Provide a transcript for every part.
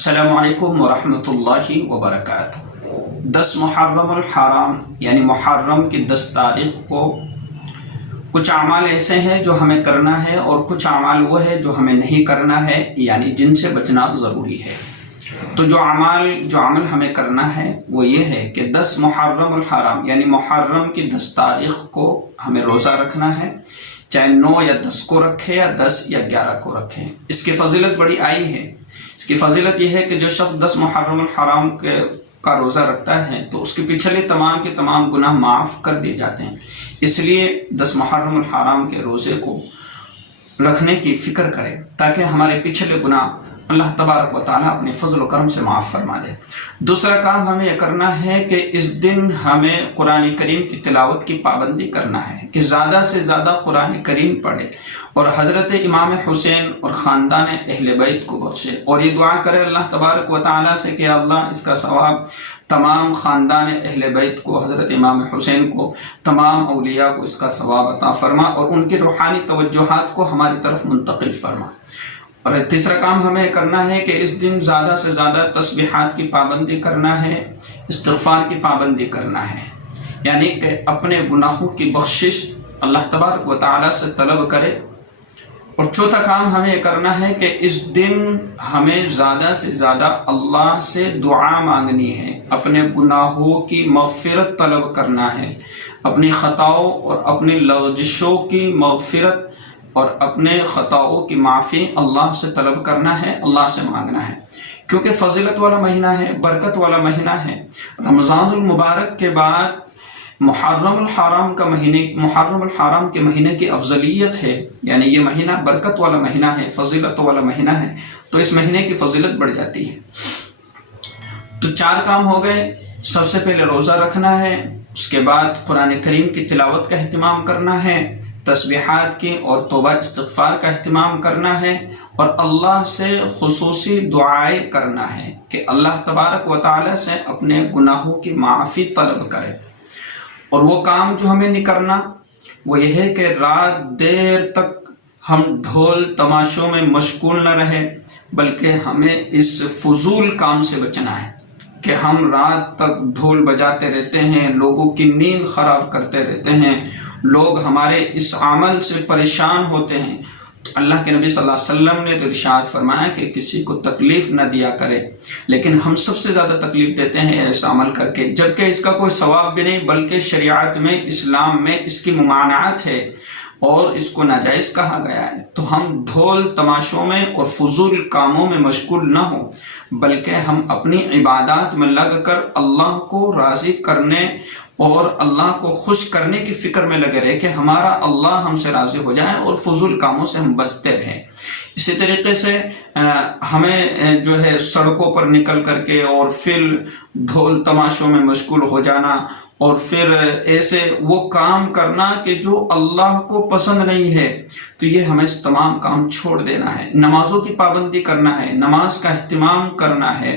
السلام علیکم ورحمۃ اللہ وبرکاتہ۔ 10 محرم الحرام یعنی محرم کی 10 تاریخ کو کچھ اعمال ایسے ہیں جو ہمیں کرنا ہے اور کچھ اعمال وہ ہے جو ہمیں نہیں کرنا ہے، یعنی جن سے بچنا ضروری ہے۔ تو جو عمل ہمیں کرنا ہے وہ یہ ہے کہ 10 محرم الحرام یعنی محرم کی 10 تاریخ کو ہمیں روزہ رکھنا ہے، چاہے 9 یا 10 کو رکھے یا 10 یا 11 کو رکھے۔ اس کی فضیلت بڑی آئی ہے۔ اس کی فضیلت یہ ہے کہ جو شخص 10 محرم الحرام کا روزہ رکھتا ہے تو اس کے پچھلے تمام کے تمام گناہ معاف کر دیے جاتے ہیں۔ اس لیے 10 محرم الحرام کے روزے کو رکھنے کی فکر کرے تاکہ ہمارے پچھلے گناہ اللہ تبارک و تعالیٰ اپنے فضل و کرم سے معاف فرما دے۔ دوسرا کام ہمیں یہ کرنا ہے کہ اس دن ہمیں قرآن کریم کی تلاوت کی پابندی کرنا ہے کہ زیادہ سے زیادہ قرآن کریم پڑھے اور حضرت امام حسین اور خاندان اہل بیت کو بخشے، اور یہ دعا کرے اللہ تبارک و تعالیٰ سے کہ اللہ اس کا ثواب تمام خاندان اہل بیت کو، حضرت امام حسین کو، تمام اولیاء کو اس کا ثواب عطا فرما اور ان کی روحانی توجہات کو ہماری طرف منتقل فرما۔ اور تیسرا کام ہمیں کرنا ہے کہ اس دن زیادہ سے زیادہ تسبیحات کی پابندی کرنا ہے، استغفار کی پابندی کرنا ہے، یعنی کہ اپنے گناہوں کی بخشش اللہ تبارک و تعالیٰ سے طلب کرے۔ اور چوتھا کام ہمیں کرنا ہے کہ اس دن ہمیں زیادہ سے زیادہ اللہ سے دعا مانگنی ہے، اپنے گناہوں کی مغفرت طلب کرنا ہے، اپنی خطاؤں اور اپنی لغزشوں کی مغفرت اور اپنے خطاؤں کی معافی اللہ سے طلب کرنا ہے، اللہ سے مانگنا ہے، کیونکہ فضیلت والا مہینہ ہے، برکت والا مہینہ ہے۔ رمضان المبارک کے بعد محرم الحرام کے مہینے کی افضلیت ہے، یعنی یہ مہینہ برکت والا مہینہ ہے، فضیلت والا مہینہ ہے، تو اس مہینے کی فضیلت بڑھ جاتی ہے۔ تو 4 کام ہو گئے۔ سب سے پہلے روزہ رکھنا ہے، اس کے بعد قرآن کریم کی تلاوت کا اہتمام کرنا ہے، تسبیحات کی اور توبہ استغفار کا اہتمام کرنا ہے، اور اللہ سے خصوصی دعائیں کرنا ہے کہ اللہ تبارک و تعالیٰ سے اپنے گناہوں کی معافی طلب کرے۔ اور وہ کام جو ہمیں نہیں کرنا وہ یہ ہے کہ رات دیر تک ہم ڈھول تماشوں میں مشغول نہ رہے، بلکہ ہمیں اس فضول کام سے بچنا ہے کہ ہم رات تک ڈھول بجاتے رہتے ہیں، لوگوں کی نیند خراب کرتے رہتے ہیں، لوگ ہمارے اس عمل سے پریشان ہوتے ہیں۔ تو اللہ کے نبی صلی اللہ علیہ وسلم نے تو ارشاد فرمایا کہ کسی کو تکلیف نہ دیا کرے، لیکن ہم سب سے زیادہ تکلیف دیتے ہیں ایسا عمل کر کے، جبکہ اس کا کوئی ثواب بھی نہیں، بلکہ شریعت میں، اسلام میں اس کی ممانعت ہے اور اس کو ناجائز کہا گیا ہے۔ تو ہم ڈھول تماشوں میں اور فضول کاموں میں مشغول نہ ہوں، بلکہ ہم اپنی عبادات میں لگ کر اللہ کو راضی کرنے اور اللہ کو خوش کرنے کی فکر میں لگے رہے کہ ہمارا اللہ ہم سے راضی ہو جائے اور فضول کاموں سے ہم بچتے رہیں۔ اسی طریقے سے ہمیں جو ہے سڑکوں پر نکل کر کے اور پھر ڈھول تماشوں میں مشغول ہو جانا اور پھر ایسے وہ کام کرنا کہ جو اللہ کو پسند نہیں ہے، تو یہ ہمیں اس تمام کام چھوڑ دینا ہے۔ نمازوں کی پابندی کرنا ہے، نماز کا اہتمام کرنا ہے۔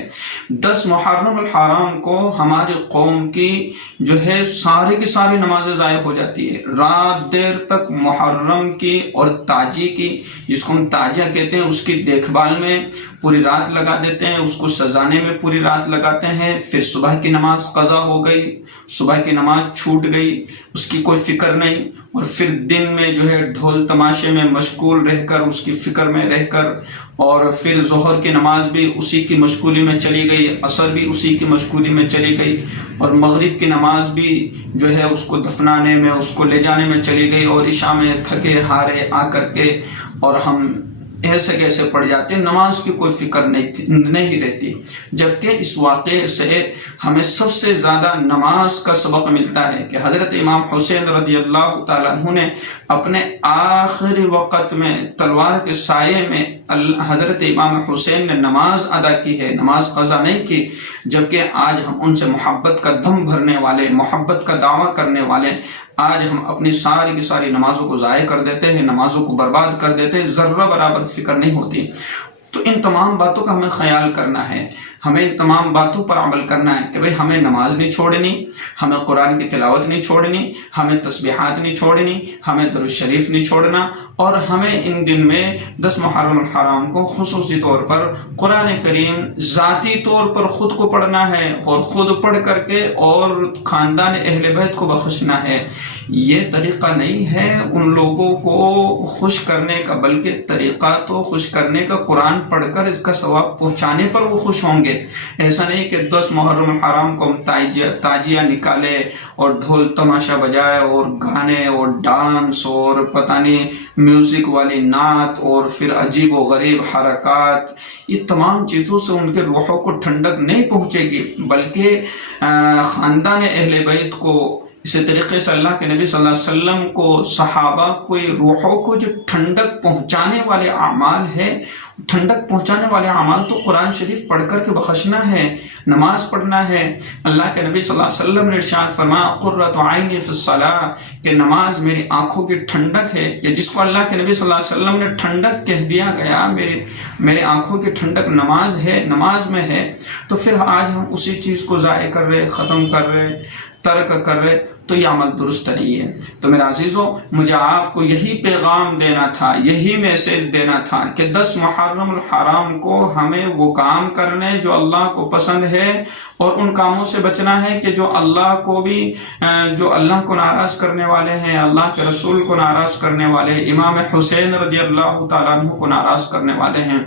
10 محرم الحرام کو ہماری قوم کی جو ہے ساری کی ساری نمازیں ضائع ہو جاتی ہے۔ رات دیر تک محرم کی اور تاجی کی، جس کو ہم تاجیہ کہتے ہیں، اس کی دیکھ بھال میں پوری رات لگا دیتے ہیں، اس کو سجانے میں پوری رات لگاتے ہیں، پھر صبح کی نماز قضا ہو گئی، صبح کی نماز چھوٹ گئی، اس کی کوئی فکر نہیں، اور پھر دن میں جو ہے ڈھول تماشے میں مشغول رہ کر، اس کی فکر میں رہ کر، اور پھر ظہر کی نماز بھی اسی کی مشغولی میں چلی گئی، عصر بھی اسی کی مشغولی میں چلی گئی، اور مغرب کی نماز بھی جو ہے اس کو دفنانے میں، اس کو لے جانے میں چلی گئی، اور عشاء میں تھکے ہارے آ کر کے اور ہم ایسے کیسے پڑ جاتے ہیں، نماز کی کوئی فکر نہیں رہتی۔ جبکہ اس واقعے سے ہمیں سب سے زیادہ نماز کا سبق ملتا ہے کہ حضرت امام حسین رضی اللہ تعالیٰ عنہ نے اپنے آخری وقت میں تلوار کے سائے میں حضرت امام حسین نے نماز ادا کی ہے، نماز قضا نہیں کی، جبکہ آج ہم ان سے محبت کا دم بھرنے والے، محبت کا دعویٰ کرنے والے، آج ہم اپنی ساری کی ساری نمازوں کو ضائع کر دیتے ہیں، نمازوں کو برباد کر دیتے ہیں، ذرہ برابر فکر نہیں ہوتی۔ تو ان تمام باتوں کا ہمیں خیال کرنا ہے، ہمیں ان تمام باتوں پر عمل کرنا ہے کہ بھئی ہمیں نماز نہیں چھوڑنی، ہمیں قرآن کی تلاوت نہیں چھوڑنی، ہمیں تسبیحات نہیں چھوڑنی، ہمیں درود شریف نہیں چھوڑنا، اور ہمیں ان دن میں 10 محرم الحرام کو خصوصی طور پر قرآن کریم ذاتی طور پر خود کو پڑھنا ہے، اور خود پڑھ کر کے اور خاندان اہل بیت کو بخشنا ہے۔ یہ طریقہ نہیں ہے ان لوگوں کو خوش کرنے کا، بلکہ طریقہ تو خوش کرنے کا قرآن پڑھ کر اس کا ثواب پہنچانے پر وہ خوش ہوں گے۔ ایسا نہیں کہ 10 محرم الحرام کو تاجیہ نکالے اور ڈھول تماشا بجائے اور گانے اور ڈانس اور پتہ نہیں میوزک والی نعت اور پھر عجیب و غریب حرکات، یہ تمام چیزوں سے ان کے روحوں کو ٹھنڈک نہیں پہنچے گی، بلکہ خاندان اہل بیت کو، اسی طریقے سے اللہ کے نبی صلی اللہ علیہ وسلم کو، صحابہ کو، روحوں کو جو ٹھنڈک پہنچانے والے اعمال ہے، ٹھنڈک پہنچانے والے اعمال تو قرآن شریف پڑھ کر کے بخشنا ہے، نماز پڑھنا ہے۔ اللہ کے نبی صلی اللہ علیہ وسلم نے ارشاد فرمایا قرۃ عینی فی الصلاۃ، کہ نماز میری آنکھوں کی ٹھنڈک ہے، کہ جس کو اللہ کے نبی صلی اللہ علیہ وسلم نے ٹھنڈک کہہ دیا گیا، میرے آنکھوں کی ٹھنڈک نماز ہے، نماز میں ہے، تو پھر آج ہم اسی چیز کو ضائع کر رہے، ختم کر رہے، ترک کر رہے، تو یہ عمل درست نہیں ہے۔ تو میرے عزیزوں، مجھے آپ کو یہی پیغام دینا تھا، یہی میسیج دینا تھا کہ 10 محرم الحرام کو ہمیں وہ کام کرنے جو اللہ کو پسند ہے، اور ان کاموں سے بچنا ہے کہ جو اللہ کو بھی، جو اللہ کو ناراض کرنے والے ہیں، اللہ کے رسول کو ناراض کرنے والے، امام حسین رضی اللہ تعالیٰ عنہ کو ناراض کرنے والے ہیں۔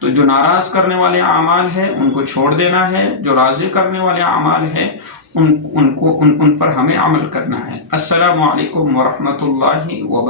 تو جو ناراض کرنے والے اعمال ہیں ان کو چھوڑ دینا ہے، جو راضی کرنے والے اعمال ہیں ان پر ہمیں عمل کرنا ہے۔ السلام علیکم ورحمۃ اللہ وبرکاتہ۔